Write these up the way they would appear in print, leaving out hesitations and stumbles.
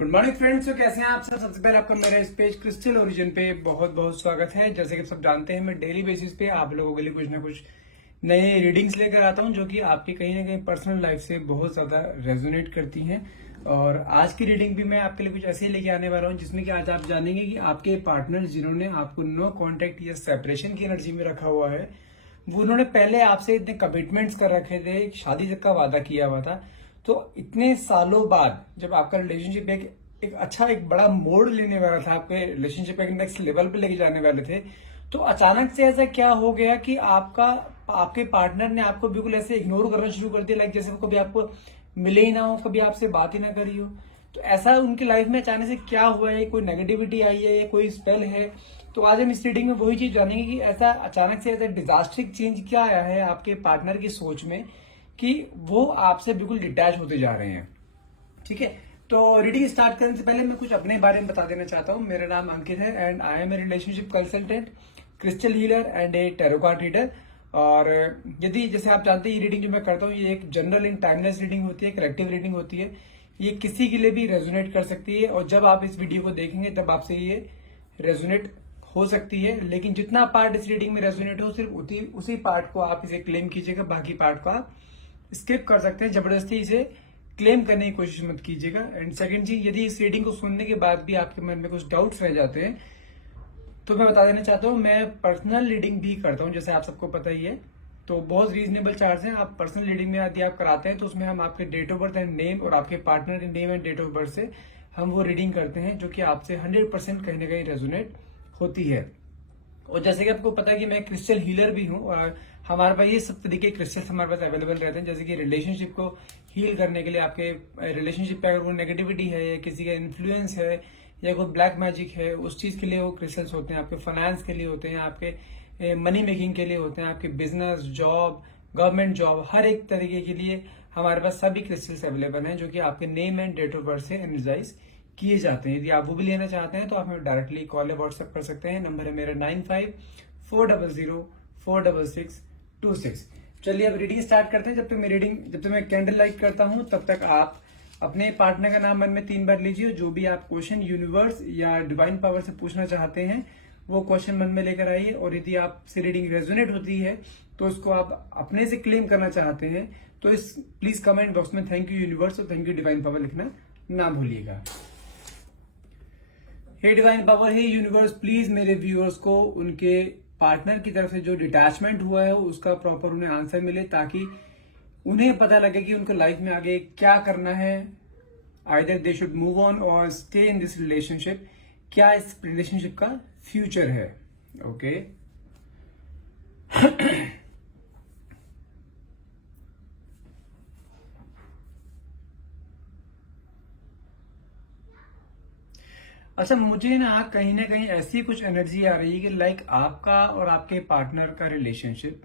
Good morning friends. तो कैसे हैं आप सब। सबसे पहले आपका मेरे इस पेज क्रिस्टल ओरिजिन पे बहुत बहुत स्वागत है। जैसे कि सब जानते हैं, मैं डेली बेसिस पे आप लोगों के लिए कुछ ना कुछ नए रीडिंग्स लेकर आता हूं जो कि आपकी कहीं ना कहीं पर्सनल लाइफ से बहुत ज्यादा रेजोनेट करती हैं। और आज की रीडिंग भी मैं आपके लिए कुछ ऐसे ही लेके आने वाला हूं जिसमें कि आज आप जानेंगे कि आपके पार्टनर जिन्होंने आपको नो कॉन्टेक्ट या सेपरेशन की एनर्जी में रखा हुआ है, वो उन्होंने पहले आपसे इतने कमिटमेंट्स कर रखे थे, एक शादी तक का वादा किया हुआ था। तो इतने सालों बाद जब आपका रिलेशनशिप एक अच्छा एक बड़ा मोड़ लेने वाला था, आपके रिलेशनशिप एक नेक्स्ट लेवल पे लेके जाने वाले थे, तो अचानक से ऐसा क्या हो गया कि आपके पार्टनर ने आपको बिल्कुल ऐसे इग्नोर करना शुरू कर दिया। लाइक जैसे वो कभी आपको मिले ही ना हो, कभी आपसे बात ही ना करी हो। तो ऐसा उनकी लाइफ में अचानक से क्या हुआ है, कोई नेगेटिविटी आई है या कोई स्पेल है। तो आज हम इस रीडिंग में वही चीज जानेंगे कि ऐसा अचानक से ऐसा डिजास्ट्रिक चेंज क्या आया है आपके पार्टनर की सोच में कि वो आपसे बिल्कुल डिटैच होते जा रहे हैं। ठीक है, तो रीडिंग स्टार्ट करने से पहले मैं कुछ अपने बारे में बता देना चाहता हूँ। मेरा नाम अंकित है and I am a relationship consultant, crystal healer and a tarot card reader. और यदि जैसे आप जानते हैं, ये रीडिंग जो मैं करता हूँ ये एक जनरल इन टाइमलेस रीडिंग होती है, कलेक्टिव रीडिंग होती है। ये किसी के लिए भी रेजोनेट कर सकती है और जब आप इस वीडियो को देखेंगे तब आपसे ये रेजोनेट हो सकती है। लेकिन जितना पार्ट इस रीडिंग में रेजोनेट हो सिर्फ उसी पार्ट को आप इसे क्लेम कीजिएगा, बाकी पार्ट को आप स्किप कर सकते हैं। जबरदस्ती इसे क्लेम करने की कोशिश मत कीजिएगा। एंड सेकंड चीज, यदि इस रीडिंग को सुनने के बाद भी आपके मन में कुछ डाउट्स रह जाते हैं तो मैं बता देना चाहता हूँ, मैं पर्सनल रीडिंग भी करता हूँ, जैसे आप सबको पता ही है। तो बहुत रीजनेबल चार्ज है। आप पर्सनल रीडिंग में यदि आप कराते हैं तो उसमें हम आपके date of birth and name और आपके पार्टनर के name and date of birth से हम वो रीडिंग करते हैं जो कि आपसे 100% कहीं ना कहीं रेजोनेट होती है। और जैसे कि आपको पता है कि मैं क्रिस्टल हीलर भी हूँ और हमारे पास ये सब तरीके क्रिस्टल्स हमारे पास अवेलेबल रहते हैं। जैसे कि रिलेशनशिप को हील करने के लिए, आपके रिलेशनशिप पे अगर कोई नेगेटिविटी है या किसी का इन्फ्लुएंस है या कोई ब्लैक मैजिक है, उस चीज के लिए वो क्रिस्टल्स होते हैं। आपके फाइनेंस के लिए होते हैं, आपके मनी मेकिंग के लिए होते हैं, आपके बिजनेस, जॉब, गवर्नमेंट जॉब, हर एक तरीके के लिए हमारे पास सभी क्रिस्टल्स अवेलेबल हैं जो कि आपके name and date of birth से एनर्जाइज किए जाते हैं। यदि आप वो भी लेना चाहते हैं तो आप हमें डायरेक्टली कॉल या व्हाट्सएप कर सकते हैं। नंबर है मेरा 9540046626। चलिए अब रीडिंग स्टार्ट करते हैं। जब तक मैं कैंडल लाइट करता हूं तब तक आप अपने पार्टनर का नाम मन में 3 बार लीजिए। जो भी आप क्वेश्चन यूनिवर्स या डिवाइन पावर से पूछना चाहते हैं वो क्वेश्चन मन में लेकर आइए। और यदि आपसे रीडिंग रेजोनेट होती है तो उसको आप अपने से क्लेम करना चाहते हैं तो इस प्लीज कमेंट बॉक्स में थैंक यू यूनिवर्स और थैंक यू डिवाइन पावर लिखना ना भूलिएगा। हे डिवाइन पावर, हे यूनिवर्स, प्लीज मेरे व्यूअर्स को उनके पार्टनर की तरफ से जो डिटैचमेंट हुआ है उसका प्रॉपर उन्हें आंसर मिले, ताकि उन्हें पता लगे कि उनको लाइफ में आगे क्या करना है। Either they should move on और स्टे इन दिस रिलेशनशिप। क्या इस रिलेशनशिप का फ्यूचर है? ओके अच्छा, मुझे ना कहीं ऐसी कुछ एनर्जी आ रही है कि लाइक आपका और आपके पार्टनर का रिलेशनशिप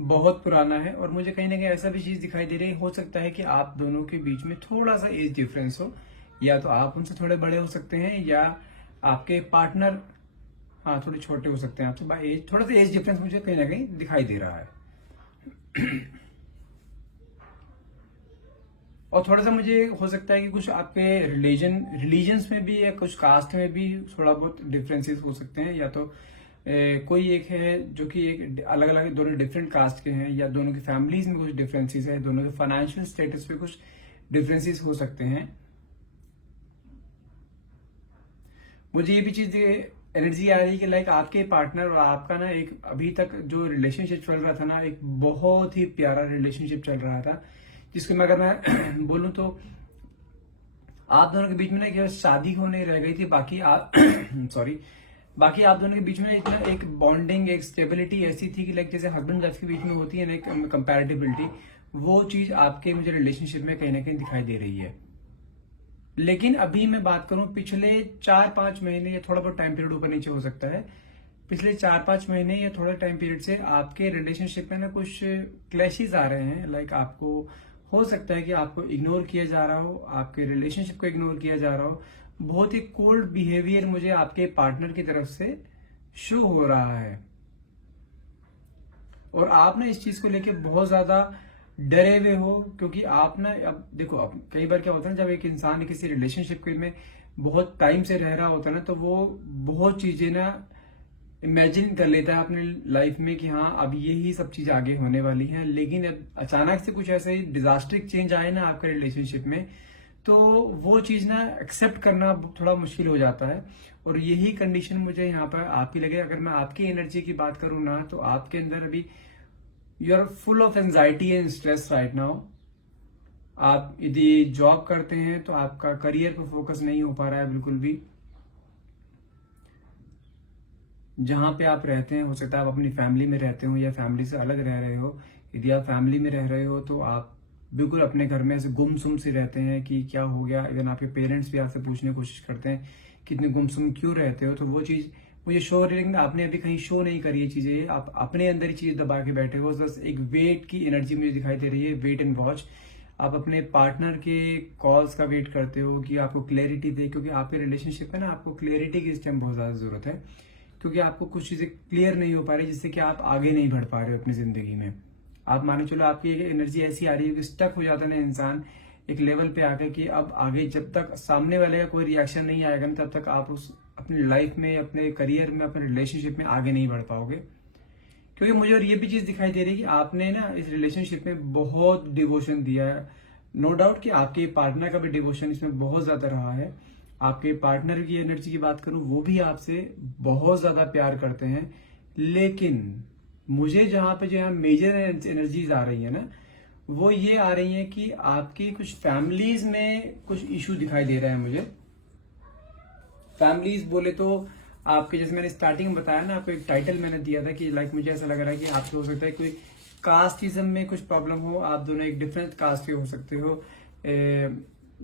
बहुत पुराना है। और मुझे कहीं ना कहीं ऐसा भी चीज दिखाई दे रही है, हो सकता है कि आप दोनों के बीच में थोड़ा सा एज डिफरेंस हो, या तो आप उनसे थोड़े बड़े हो सकते हैं या आपके पार्टनर हाँ थोड़े छोटे हो सकते हैं आपसे बाय एज। थोड़ा सा एज डिफरेंस मुझे कहीं ना कहीं दिखाई दे रहा है। और थोड़ा सा मुझे हो सकता है कि कुछ आपके रिलीजन्स में भी या कुछ कास्ट में भी थोड़ा बहुत डिफरेंसेस हो सकते हैं। या तो कोई एक है जो कि एक अलग अलग दोनों डिफरेंट कास्ट के हैं, या दोनों की फैमिलीज में कुछ डिफरेंसेस है, दोनों के फाइनेंशियल स्टेटस पे कुछ डिफरेंसेस हो सकते हैं। मुझे ये भी चीज एनर्जी आ रही है कि लाइक आपके पार्टनर और आपका ना एक अभी तक जो रिलेशनशिप चल रहा था ना, एक बहुत ही प्यारा रिलेशनशिप चल रहा था, जिसको मैं अगर मैं बोलूं तो आप दोनों के बीच में ना केवल शादी होने रह गई थी, बाकी आप सॉरी बाकी आप दोनों के बीच में इतना एक बॉन्डिंग, एक स्टेबिलिटी ऐसी थी कि लाइक जैसे हस्बैंड वाइफ के बीच में होती है ना एक कंपैरेटिबिलिटी, वो चीज आपके मुझे रिलेशनशिप में कहीं ना कहीं दिखाई दे रही है। लेकिन अभी मैं बात करूं पिछले 4-5 महीने या थोड़ा बहुत टाइम पीरियड ऊपर नीचे हो सकता है, पिछले 4-5 महीने या थोड़ा टाइम पीरियड से आपके रिलेशनशिप में ना कुछ क्लैशेस आ रहे हैं। लाइक आपको हो सकता है कि आपको इग्नोर किया जा रहा हो, आपके रिलेशनशिप को इग्नोर किया जा रहा हो। बहुत ही कोल्ड बिहेवियर मुझे आपके पार्टनर की तरफ से शो हो रहा है और आप ना इस चीज को लेके बहुत ज्यादा डरे हुए हो, क्योंकि आप ना, अब देखो, अब कई बार क्या होता है ना, जब एक इंसान किसी रिलेशनशिप में बहुत टाइम से रह रहा होता है ना, तो वो बहुत चीजें ना इमेजिन कर लेता है अपने लाइफ में कि हाँ अब यही सब चीज आगे होने वाली है। लेकिन अब अचानक से कुछ ऐसे डिजास्टरिक चेंज आए ना आपके रिलेशनशिप में, तो वो चीज ना एक्सेप्ट करना थोड़ा मुश्किल हो जाता है। और यही कंडीशन मुझे यहाँ पर आपकी लगे। अगर मैं आपकी एनर्जी की बात करूँ ना, तो आपके अंदर अभी you are full of anxiety and stress right now. आप यदि जॉब करते हैं तो आपका करियर पर फोकस नहीं हो पा रहा है बिल्कुल भी। जहां पे आप रहते हैं, हो सकता है आप अपनी फैमिली में रहते हो या फैमिली से अलग रह रहे हो। यदि आप फैमिली में रह रहे हो तो आप बिल्कुल अपने घर में ऐसे गुमसुम से रहते हैं कि क्या हो गया। इवन आपके पेरेंट्स भी आपसे पूछने की कोशिश करते हैं कि इतने गुमसुम क्यों रहते हो। तो वो चीज मुझे शो रिंग आपने अभी कहीं शो नहीं करी है चीजें, आप अपने अंदर ही चीज दबा के बैठे हो। बस एक वेट की एनर्जी मुझे दिखाई दे रही है, वेट एंड वॉच। आप अपने पार्टनर के कॉल्स का वेट करते हो कि आपको क्लैरिटी दे, क्योंकि आपके रिलेशनशिप में ना आपको क्लैरिटी की इस टाइम बहुत ज्यादा जरूरत है। क्योंकि आपको कुछ चीजें क्लियर नहीं हो पा रही, जिससे कि आप आगे नहीं बढ़ पा रहे हो अपनी जिंदगी में। आप मानो चलो, आपकी एक एनर्जी ऐसी आ रही है कि स्टक हो जाता है ना इंसान एक लेवल पे आके, कि अब आगे जब तक सामने वाले का कोई रिएक्शन नहीं आएगा ना, तब तक आप उस अपनी लाइफ में, अपने करियर में, अपने रिलेशनशिप में आगे नहीं बढ़ पाओगे। क्योंकि मुझे और ये भी चीज दिखाई दे रही है कि आपने ना इस रिलेशनशिप में बहुत डिवोशन दिया है। नो डाउट कि आपके पार्टनर का भी डिवोशन इसमें बहुत ज्यादा रहा है। आपके पार्टनर की एनर्जी की बात करूं, वो भी आपसे बहुत ज्यादा प्यार करते हैं। लेकिन मुझे जहां पे जो मेजर एनर्जीज आ रही है ना, वो ये आ रही है कि आपकी कुछ फैमिलीज में कुछ इशू दिखाई दे रहा है मुझे। फैमिलीज बोले तो आपके, जैसे मैंने स्टार्टिंग में बताया ना, आपको एक टाइटल मैंने दिया था कि लाइक मुझे ऐसा लग रहा है कि आपसे हो सकता है कोई कास्टिज्म में कुछ प्रॉब्लम हो। आप दोनों एक डिफरेंट कास्ट के हो सकते हो,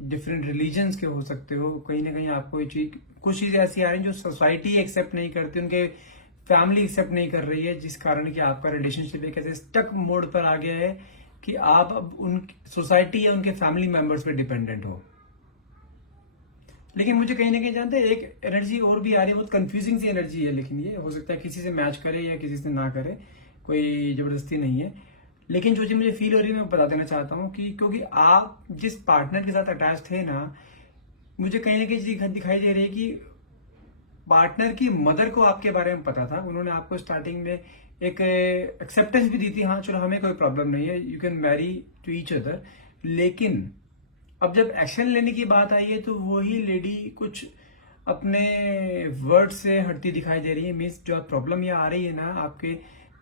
डिफरेंट रिलीजन्स के हो सकते हो। कहीं ना कहीं आपको ये चीज, कुछ चीजें ऐसी आ रही हैं जो सोसाइटी एक्सेप्ट नहीं करती, उनके फैमिली एक्सेप्ट नहीं कर रही है, जिस कारण कि आपका रिलेशनशिप एक ऐसे स्टक मोड पर आ गया है कि आप अब उन सोसाइटी या उनके फैमिली मेंबर्स पे डिपेंडेंट हो। लेकिन मुझे कहीं ना कहीं जानते हैं एक एनर्जी और भी आ रही है, बहुत कंफ्यूजिंग सी एनर्जी है। लेकिन ये हो सकता है किसी से मैच करे या किसी से ना करे, कोई जबरदस्ती नहीं है। लेकिन जो चीज मुझे फील हो रही है मैं बता देना चाहता हूँ कि क्योंकि आप जिस पार्टनर के साथ अटैच थे ना, मुझे कहीं ना कहीं चीज दिखाई दे रही है कि पार्टनर की मदर को आपके बारे में पता था। उन्होंने आपको स्टार्टिंग में एक एक्सेप्टेंस भी दी थी, हाँ चलो हमें कोई प्रॉब्लम नहीं है, you can marry to each other. लेकिन अब जब एक्शन लेने की बात आई है, तो वही लेडी कुछ अपने वर्ड से हटती दिखाई दे रही है। मीन्स जो प्रॉब्लम ये आ रही है ना आपके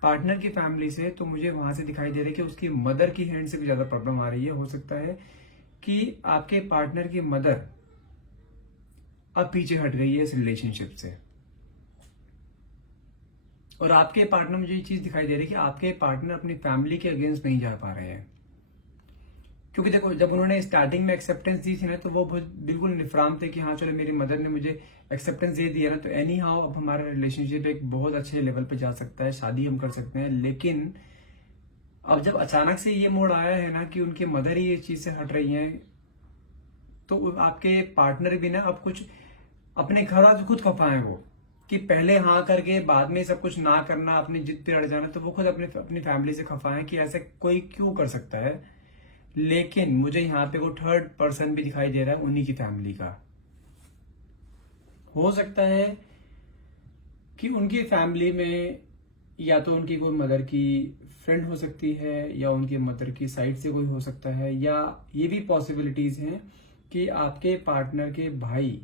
पार्टनर की फैमिली से, तो मुझे वहां से दिखाई दे रहा है कि उसकी मदर की हैंड से भी ज्यादा प्रॉब्लम आ रही है। हो सकता है कि आपके पार्टनर की मदर अब पीछे हट गई है इस रिलेशनशिप से। और आपके पार्टनर, मुझे ये चीज दिखाई दे रही है कि आपके पार्टनर अपनी फैमिली के अगेंस्ट नहीं जा पा रहे हैं। क्योंकि देखो, जब उन्होंने स्टार्टिंग में एक्सेप्टेंस दी थी ना, तो वो बिल्कुल निफराम थे कि हाँ चलो मेरी मदर ने मुझे एक्सेप्टेंस दे दिया ना, तो एनी हाउ अब हमारा रिलेशनशिप एक बहुत अच्छे लेवल पे जा सकता है, शादी हम कर सकते हैं। लेकिन अब जब अचानक से ये मोड़ आया है ना कि उनकी मदर ही इस चीज से हट रही हैं, तो आपके पार्टनर भी ना अब कुछ अपने घर वाले खुद खफा है वो, कि पहले हाँ करके बाद में सब कुछ ना करना, अपनी जिद पे अड़ जाना। तो वो खुद अपनी फैमिली से खफा है कि ऐसे कोई क्यों कर सकता है। लेकिन मुझे यहाँ पे वो थर्ड पर्सन भी दिखाई दे रहा है, उन्हीं की फैमिली का। हो सकता है कि उनकी फैमिली में या तो उनकी कोई मदर की फ्रेंड हो सकती है, या उनकी मदर की साइड से कोई हो सकता है, या ये भी पॉसिबिलिटीज हैं कि आपके पार्टनर के भाई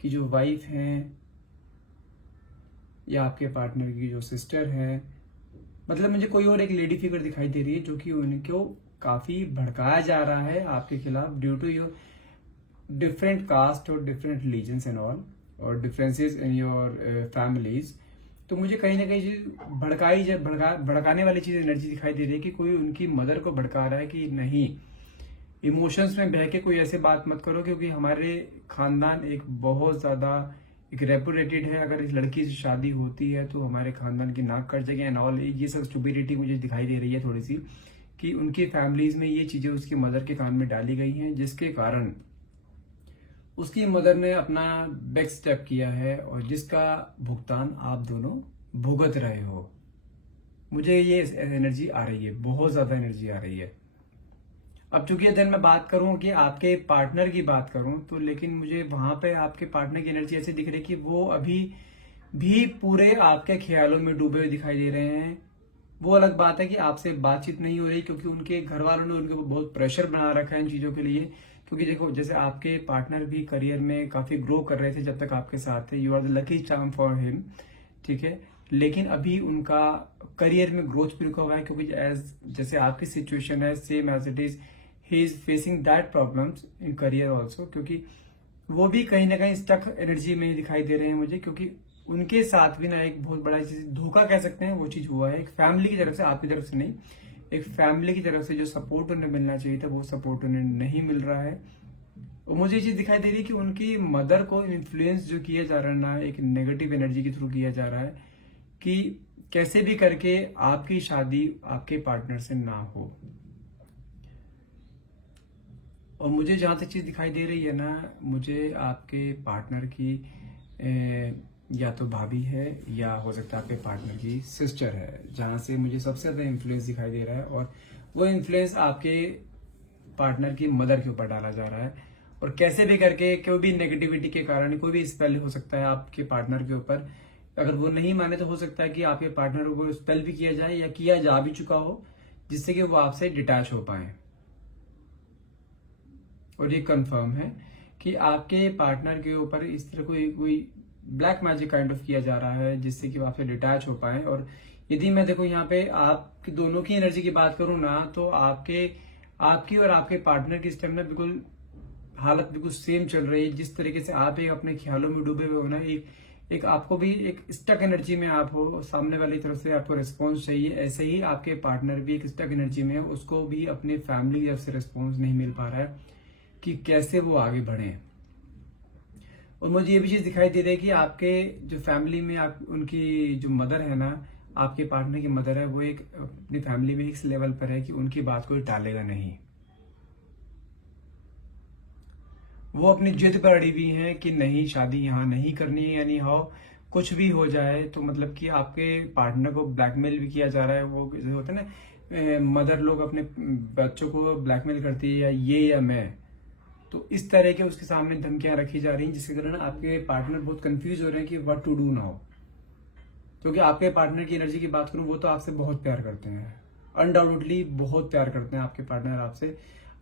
की जो वाइफ है, या आपके पार्टनर की जो सिस्टर है, मतलब मुझे कोई और एक लेडी फिगर दिखाई दे रही है जो कि उनको काफी भड़काया जा रहा है आपके खिलाफ, due to your different caste और डिफरेंट रिलीजन्स एंड ऑल, और डिफरेंसेस इन योर फैमिलीज। तो मुझे कहीं ना कहीं चीज भड़काने वाली चीज एनर्जी दिखाई दे रही है कि कोई उनकी मदर को भड़का रहा है कि नहीं, इमोशंस में बह के कोई ऐसे बात मत करो, क्योंकि हमारे खानदान एक बहुत ज्यादा एक रेपुटेटेड है। अगर इस लड़की से शादी होती है तो हमारे खानदान की नाक कट जाएगी एंड ऑल। ये सब स्टुपिडिटी मुझे दिखाई दे रही है थोड़ी सी, कि उनकी फैमिलीज में ये चीजें उसकी मदर के कान में डाली गई हैं, जिसके कारण उसकी मदर ने अपना बैक स्टेप किया है, और जिसका भुगतान आप दोनों भुगत रहे हो। मुझे ये एनर्जी आ रही है, बहुत ज्यादा एनर्जी आ रही है। अब चूंकि अगर मैं बात करूं कि आपके पार्टनर की बात करूं तो, लेकिन मुझे वहां पे आपके पार्टनर की एनर्जी ऐसे दिख रही है कि वो अभी भी पूरे आपके ख्यालों में डूबे हुए दिखाई दे रहे हैं। वो अलग बात है कि आपसे बातचीत नहीं हो रही, क्योंकि उनके घर वालों ने उनके ऊपर बहुत प्रेशर बना रखा है इन चीजों के लिए। क्योंकि देखो, जैसे आपके पार्टनर भी करियर में काफी ग्रो कर रहे थे जब तक आपके साथ थे, you are the lucky charm for him, ठीक है। लेकिन अभी उनका करियर में ग्रोथ भी रुका हुआ है, क्योंकि जैसे आपकी सिचुएशन है, same as it is he is facing that problems in career also. क्योंकि वो भी कहीं ना कहीं स्टक एनर्जी में ही दिखाई दे रहे हैं मुझे, क्योंकि उनके साथ भी ना एक बहुत बड़ा चीज, धोखा कह सकते हैं, वो चीज हुआ है। एक फैमिली की तरफ से, आपकी तरफ से नहीं, एक फैमिली की तरफ से जो सपोर्ट उन्हें मिलना चाहिए था वो सपोर्ट उन्हें नहीं मिल रहा है। और मुझे ये चीज दिखाई दे रही है कि उनकी मदर को इन्फ्लुएंस जो किया जा रहा है ना, एक नेगेटिव एनर्जी के थ्रू किया जा रहा है कि कैसे भी करके आपकी शादी आपके पार्टनर से ना हो। और मुझे जहां तक चीज दिखाई दे रही है ना, मुझे आपके पार्टनर की या तो भाभी है या हो सकता है आपके पार्टनर की सिस्टर है, जहां से मुझे सबसे ज्यादा इन्फ्लुएंस दिखाई दे रहा है। और वो इन्फ्लुएंस आपके पार्टनर की मदर के ऊपर डाला जा रहा है। और कैसे भी करके कोई भी नेगेटिविटी के कारण कोई भी स्पेल हो सकता है आपके पार्टनर के ऊपर। अगर वो नहीं माने तो हो सकता है कि आपके पार्टनर को स्पेल भी किया जाए या किया जा भी चुका हो, जिससे कि वो आपसे डिटैच हो पाए। और ये कंफर्म है कि आपके पार्टनर के ऊपर इस तरह कोई ब्लैक मैजिक काइंड ऑफ किया जा रहा है, जिससे कि वो आपसे डिटैच हो पाए। और यदि मैं देखो यहाँ पे आपकी दोनों की एनर्जी की बात करूं ना, तो आपकी और आपके पार्टनर की स्टेमिना बिल्कुल हालत बिल्कुल सेम चल रही है। जिस तरीके से आप एक अपने ख्यालों में डूबे हुए हो ना, एक आपको भी एक स्टक एनर्जी में आप हो, सामने वाली तरफ से आपको रिस्पॉन्स चाहिए, ऐसे ही आपके पार्टनर भी एक स्टक एनर्जी में है, उसको भी अपने फैमिली की तरफ से रिस्पॉन्स नहीं मिल पा रहा है कि कैसे वो आगे बढ़े। और मुझे ये भी चीज दिखाई दे रही है कि आपके जो फैमिली में आप उनकी जो मदर है ना, आपके पार्टनर की मदर है, वो एक अपनी फैमिली में इस लेवल पर है कि उनकी बात कोई टालेगा नहीं। वो अपनी जिद पर अड़ी हुई है कि नहीं, शादी यहाँ नहीं करनी है, यानी हाउ कुछ भी हो जाए। तो मतलब कि आपके पार्टनर को ब्लैकमेल भी किया जा रहा है। वो जैसे होता है ना, मदर लोग अपने बच्चों को ब्लैकमेल करती है, या ये या मैं, तो इस तरह के उसके सामने धमकियां रखी जा रही हैं, जिसके कारण आपके पार्टनर बहुत कंफ्यूज हो रहे हैं कि व्हाट टू डू नाउ। क्योंकि आपके पार्टनर की एनर्जी की बात करूं, वो तो आपसे बहुत प्यार करते हैं, अनडाउटेडली बहुत प्यार करते हैं आपके पार्टनर आपसे।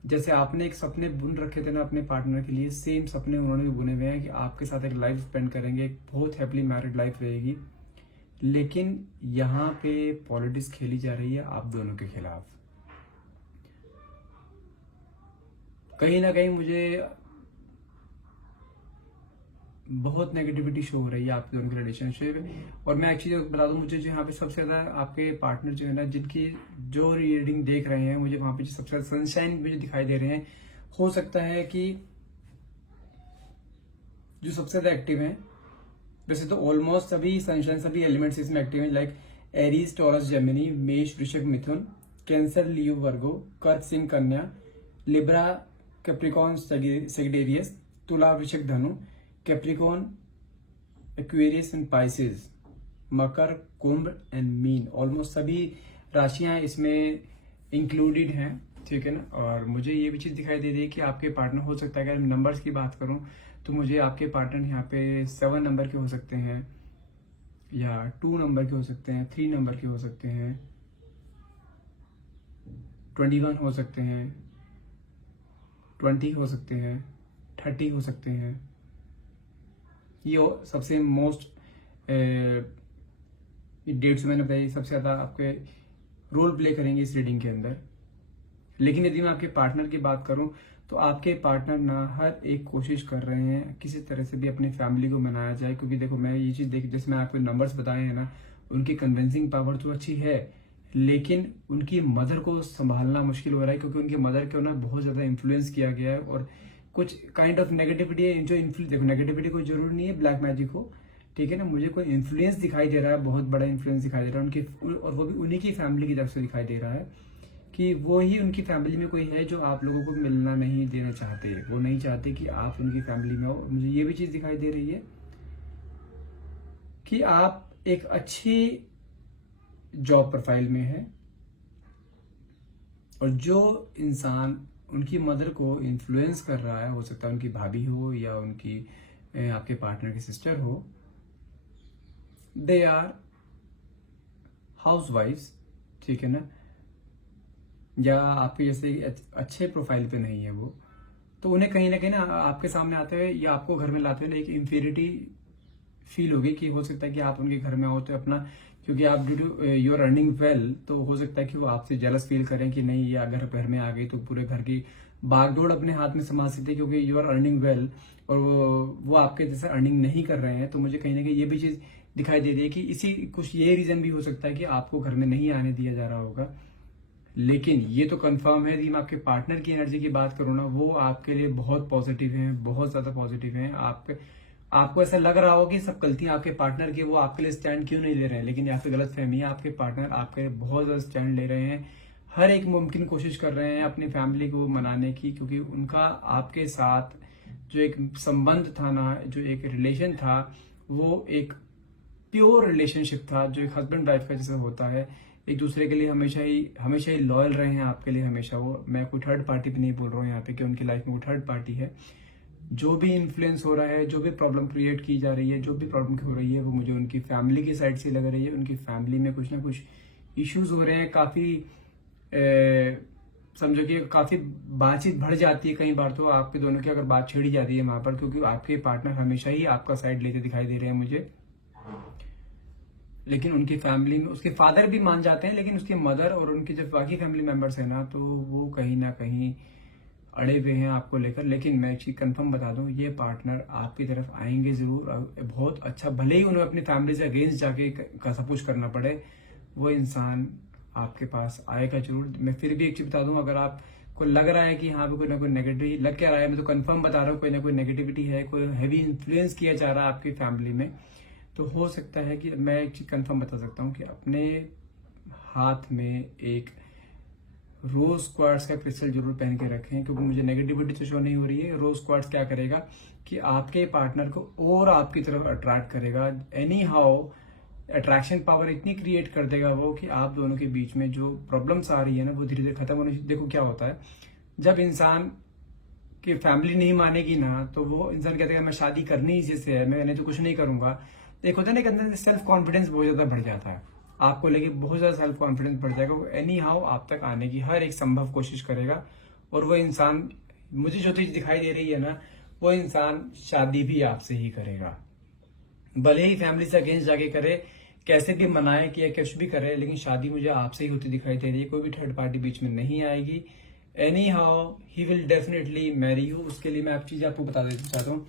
जैसे आपने एक सपने बुन रखे थे ना अपने पार्टनर के लिए, सेम सपने उन्होंने भी बुने हुए हैं कि आपके साथ एक लाइफ स्पेंड करेंगे, एक बहुत हैप्पीली मैरिड लाइफ रहेगी। लेकिन यहाँ पे पॉलिटिक्स खेली जा रही है आप दोनों के खिलाफ। कहीं ना कहीं मुझे बहुत नेगेटिविटी शो हो रही है आप दोनों के रिलेशनशिप। और मैं एक चीज बता दूं, मुझे जो यहाँ पे सबसे ज्यादा आपके पार्टनर जो है ना, जिनकी जो रीडिंग देख रहे हैं, मुझे वहां पे जो सबसे ज्यादा सनशाइन मुझे दिखाई दे रहे हैं। हो सकता है कि जो सबसे ज्यादा एक्टिव हैं, वैसे तो ऑलमोस्ट सभी सनशाइन सभी एलिमेंट्स इसमें एक्टिव हैं, लाइक एरीज, टॉरस, जेमिनी, मेष, वृश्चिक, मिथुन, कैंसर, लियो, वर्गो, कर्क, सिंह, कन्या, लिब्रा, कैप्रिकॉन, सेगिटेरियस, तुला, वृश्चिक, धनु, Capricorn, Aquarius and Pisces, Makar, Kumbh and mean. Almost सभी राशियां इसमें इंक्लूडेड हैं, ठीक है ना। और मुझे ये भी चीज दिखाई दे रही है कि आपके पार्टनर, हो सकता है अगर नंबर्स की बात करूं तो मुझे आपके पार्टनर यहाँ पे 7 नंबर के हो सकते हैं, या 2 नंबर के हो सकते हैं, 3 नंबर के हो सकते हैं, 21 हो सकते हैं, 20 हो सकते हैं, 30 हो सकते हैं। ये सबसे मोस्ट डेट्स मैंने बताई सबसे ज्यादा आपके रोल प्ले करेंगे इस रीडिंग के अंदर। लेकिन यदि मैं आपके पार्टनर की बात करूं तो आपके पार्टनर ना हर एक कोशिश कर रहे हैं किसी तरह से भी अपनी फैमिली को मनाया जाए। क्योंकि देखो, मैं ये चीज देख, जैसे मैं आपको नंबर्स बताए हैं ना, उनकी कन्विंसिंग पावर तो अच्छी है, लेकिन उनकी मदर को संभालना मुश्किल हो रहा है, क्योंकि उनकी मदर को ना बहुत ज्यादा इन्फ्लुएंस किया गया है। और कुछ काइंड ऑफ नेगेटिविटी है जो देखो, नेगेटिविटी कोई जरूरी नहीं है ब्लैक मैजिक हो, ठीक है ना। मुझे कोई इन्फ्लुएंस दिखाई दे रहा है, बहुत बड़ा इन्फ्लुएंस दिखाई दे रहा है उनकी, और वो भी उन्हीं की फैमिली की तरफ से दिखाई दे रहा है कि वो ही उनकी फैमिली में कोई है जो आप लोगों को मिलना नहीं देना चाहते। वो नहीं चाहते कि आप उनकी फैमिली में हो। मुझे ये भी चीज दिखाई दे रही है कि आप एक अच्छी जॉब प्रोफाइल में है, और जो इंसान उनकी मदर को इन्फ्लुएंस कर रहा है, हो सकता है उनकी भाभी हो या उनकी आपके पार्टनर की सिस्टर हो, दे आर हाउस वाइफ्स, ठीक है ना, या आपके जैसे अच्छे प्रोफाइल पे नहीं है वो, तो उन्हें कहीं ना कहीं ना आपके सामने आते हुए या आपको घर में लाते हुए एक इंफीरियरिटी फील होगी कि हो सकता है कि आप उनके घर में हो तो अपना, क्योंकि आप due to you are earning well, तो हो सकता है कि वो आपसे जेलस फील करें कि नहीं ये अगर घर में आ गई तो पूरे घर की बागडोर अपने हाथ में संभाल सकते हैं, क्योंकि यू आर अर्निंग वेल और वो आपके जैसे अर्निंग नहीं कर रहे हैं। तो मुझे कहीं ना कहीं ये भी चीज दिखाई दे रही है कि इसी कुछ ये रीजन भी हो सकता है कि आपको घर में नहीं आने दिया जा रहा होगा। लेकिन ये तो कंफर्म है, यदि मैं आपके पार्टनर की एनर्जी की बात करूँ ना, वो आपके लिए बहुत पॉजिटिव हैं, बहुत ज्यादा पॉजिटिव हैं। आपको ऐसा लग रहा हो कि सब गलतियां आपके पार्टनर की, वो आपके लिए स्टैंड क्यों नहीं ले रहे हैं, लेकिन यहाँ पे गलत फहमी है। आपके पार्टनर आपके लिए बहुत ज्यादा स्टैंड ले रहे हैं, हर एक मुमकिन कोशिश कर रहे हैं अपनी फैमिली को मनाने की, क्योंकि उनका आपके साथ जो एक संबंध था ना, जो एक रिलेशन था, वो एक प्योर रिलेशनशिप था, जो एक हस्बैंड वाइफ का जैसा होता है, एक दूसरे के लिए हमेशा ही लॉयल रहे हैं आपके लिए हमेशा। वो, मैं कोई थर्ड पार्टी भी नहीं बोल रहा हूँ यहाँ पे कि उनकी लाइफ में कोई थर्ड पार्टी है। जो भी इन्फ्लुएंस हो रहा है, जो भी प्रॉब्लम क्रिएट की जा रही है, जो भी प्रॉब्लम हो रही है, वो मुझे उनकी फैमिली की साइड से लग रही है। उनकी फैमिली में कुछ ना कुछ इश्यूज हो रहे हैं, काफी समझो कि काफी बातचीत बढ़ जाती है कई बार, तो आपके दोनों की अगर बात छेड़ी जाती है वहां पर, क्योंकि आपके पार्टनर हमेशा ही आपका साइड लेते दिखाई दे रहे हैं मुझे। लेकिन उनकी फैमिली में उसके फादर भी मान जाते हैं, लेकिन उसकी मदर और उनके जो बाकी फैमिली मेंबर्स हैं ना, तो वो कहीं ना कहीं अड़े हुए हैं आपको लेकर। लेकिन मैं एक चीज कंफर्म बता दूं, ये पार्टनर आपकी तरफ आएंगे जरूर, बहुत अच्छा, भले ही उन्हें अपनी फैमिली से अगेंस्ट जाके का सब कुछ करना पड़े, वो इंसान आपके पास आएगा जरूर। मैं फिर भी एक चीज बता दूं, अगर आपको लग रहा है कि यहाँ पे कोई ना कोई नेगेटिव लग क्या रहा है, मैं तो कंफर्म बता रहा हूँ, कोई ना कोई नेगेटिविटी है, कोई हैवी इन्फ्लुएंस किया जा रहा है आपकी फैमिली में, तो हो सकता है कि मैं एक चीज कंफर्म बता सकता हूँ कि अपने हाथ में एक रोज क्वार्ट्ज का क्रिस्टल जरूर पहन के रखें, क्योंकि मुझे नेगेटिविटी तो शो नहीं हो रही है। रोज क्वार्ट्ज क्या करेगा कि आपके पार्टनर को और आपकी तरफ अट्रैक्ट करेगा, एनी हाउ अट्रैक्शन पावर इतनी क्रिएट कर देगा वो कि आप दोनों के बीच में जो प्रॉब्लम्स आ रही है ना, वो धीरे धीरे खत्म होने। देखो क्या होता है, जब इंसान की फैमिली नहीं मानेगी ना, तो वो इंसान कहता है मैं शादी करनी इसी से है, मैं तो कुछ नहीं करूंगा। एक होता है ना कि अंदर सेल्फ कॉन्फिडेंस बहुत ज्यादा बढ़ जाता है, आपको लेके बहुत ज्यादा सेल्फ कॉन्फिडेंस बढ़ जाएगा। वो एनी हाउ आप तक आने की हर एक संभव कोशिश करेगा, और वो इंसान, मुझे जो चीज दिखाई दे रही है ना, वो इंसान शादी भी आपसे ही करेगा, भले ही फैमिली से अगेंस्ट जाके करे, कैसे भी मनाए कि कुछ भी करे, लेकिन शादी मुझे आपसे ही होती दिखाई दे रही है। कोई भी थर्ड पार्टी बीच में नहीं आएगी। Any how he will definitely marry you. उसके लिए मैं आप चीज आपको बता देना चाहता हूँ,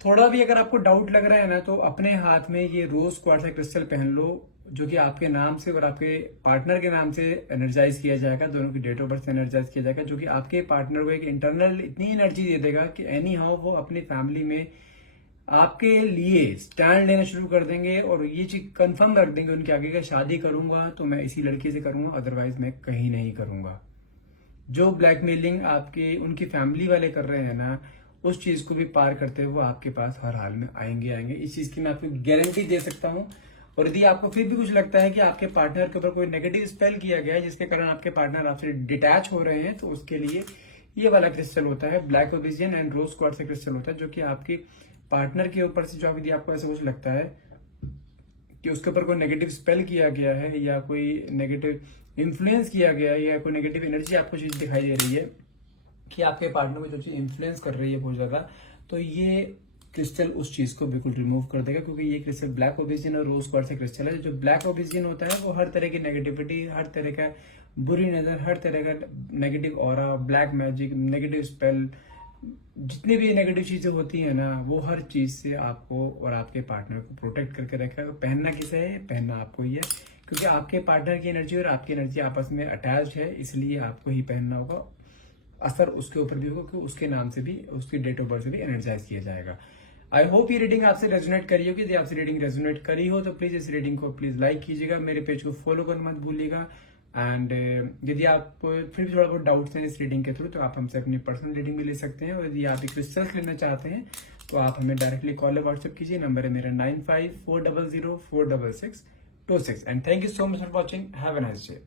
थोड़ा भी अगर आपको डाउट लग रहा है ना, तो अपने हाथ में ये रोज क्वार्ट्ज का क्रिस्टल पहन लो, जो कि आपके नाम से और आपके पार्टनर के नाम से एनर्जाइज किया जाएगा, दोनों की डेट ऑफ बर्थ से एनर्जाइज किया जाएगा, जो कि आपके पार्टनर को एक इंटरनल इतनी एनर्जी दे देगा कि एनी हाउ वो अपनी फैमिली में आपके लिए स्टैंड लेना शुरू कर देंगे, और ये चीज कंफर्म रख देंगे उनके आगे कि शादी करूंगा तो मैं इसी लड़की से करूंगा, अदरवाइज मैं कहीं नहीं करूंगा। जो ब्लैकमेलिंग आपके उनकी फैमिली वाले कर रहे हैं ना, उस चीज को भी पार करते हुए वो आपके पास हर हाल में आएंगे। इस चीज की मैं आपको गारंटी दे सकता हूँ। और यदि आपको फिर भी कुछ लगता है कि आपके पार्टनर के ऊपर कोई नेगेटिव स्पेल किया गया है, जिसके कारण आपके पार्टनर आपसे डिटैच हो रहे हैं, तो उसके लिए ये वाला क्रिस्टल होता है, ब्लैक ओबिसिडियन एंड रोज क्वार्ट्ज का क्रिस्टल होता है, जो कि आपके पार्टनर के ऊपर से, जो यदि आपको ऐसा कुछ लगता है कि उसके ऊपर कोई नेगेटिव स्पेल किया गया है, या कोई नेगेटिव इन्फ्लुएंस किया गया है, या कोई नेगेटिव एनर्जी आपको चीज दिखाई दे रही है कि आपके पार्टनर को जो चीज इन्फ्लुएंस कर रही है बहुत ज्यादा, तो ये क्रिस्टल उस चीज को बिल्कुल रिमूव कर देगा। क्योंकि ये क्रिस्टल ब्लैक ओबिसिडियन और रोज क्वार्ट्ज का क्रिस्टल है। जो ब्लैक ओबिसिडियन होता है वो हर तरह की नेगेटिविटी, हर तरह का बुरी नजर, हर तरह का negative aura, black magic, negative spell, जितनी भी नेगेटिव चीजें होती है ना, वो हर चीज से आपको और आपके पार्टनर को प्रोटेक्ट करके रखेगा। पहनना किसे है? पहनना आपको ही है, क्योंकि आपके पार्टनर की एनर्जी और आपकी एनर्जी आपस में अटैच है, इसलिए आपको ही पहनना होगा। असर उसके ऊपर भी होगा, क्योंकि उसके नाम से भी, उसकी डेट ऑफ बर्थ से भी एनर्जाइज किया जाएगा। आई होप ये रीडिंग आपसे रेजोनेट करी होगी। यदि आपसे रीडिंग रेजोनेट करी हो तो प्लीज इस रीडिंग को प्लीज लाइक कीजिएगा, मेरे पेज को फॉलो करना मत भूलिएगा। एंड यदि आप फिर भी थोड़ा बहुत डाउट्स हैं इस रीडिंग के थ्रू, तो आप हमसे अपनी पर्सनल रीडिंग भी ले सकते हैं। और यदि आप क्रिस्टल्स लेना चाहते हैं तो आप हमें डायरेक्टली कॉल या व्हाट्सएप कीजिए। नंबर है मेरा 95400466 26. And thank you so much for watching. Have a nice day.